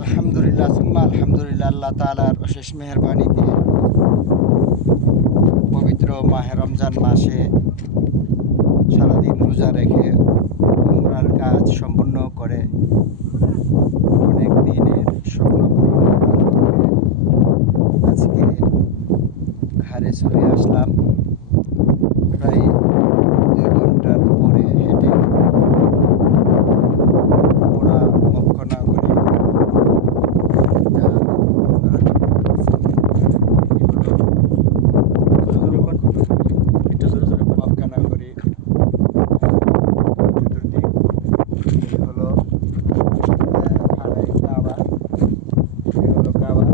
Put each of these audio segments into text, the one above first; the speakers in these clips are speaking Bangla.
আলহামদুলিল্লাহ সুম্মা আলহামদুলিল্লাহ, আল্লাহ তাআলার অশেষ মেহেরবানিতে পবিত্র মাহে রমজান মাসে সারাদিন রোজা রেখে উমরার কাজ সম্পূর্ণ করে অনেক দিনের স্বপ্ন পূরণ করার পরে আজকে ঘাড়ে চলে আসলাম। প্রায় 2 ঘন্টার উপরে হেঁটে পুরা মক্কা নগরী মক্কা নগরী চতুর্দিক এই হলো খানায় কাবা, এই হলো কাবা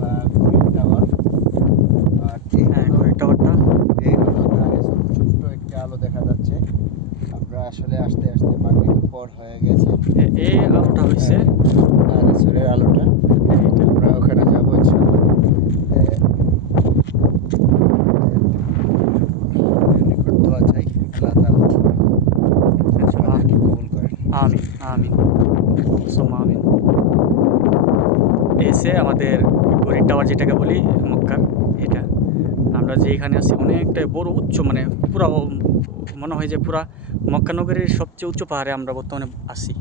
বা ঘড়ির টাওয়ার। আর ঘড়ির টাওয়ারটা এই হলো গায়ে ছোট্ট একটি আলো দেখা যাচ্ছে। আমরা আসলে আস্তে আস্তে মাগরিবের পর হয়ে গেছে। এই আলোটা হয়েছে নারেশ্বরের আলোটা, আমরা ওখানে যাবো ইনশাআল্লাহ। নিকট দোয়া চাই, আল্লাহ তাআলা আমাদেরকে কবুল করেন। আমিন আমিন সুম্মা আমিন। এসে আমাদের ঘড়ির টাওয়ার যেটাকে বলি মক্কার, এটা আমরা যে এখানে আছি অনেকটাই বড় উচ্চ, মানে পুরা মনে হয় যে পুরা মক্কা নগরীর সবচেয়ে উচ্চ পাহাড়ে আমরা বর্তমানে আছি।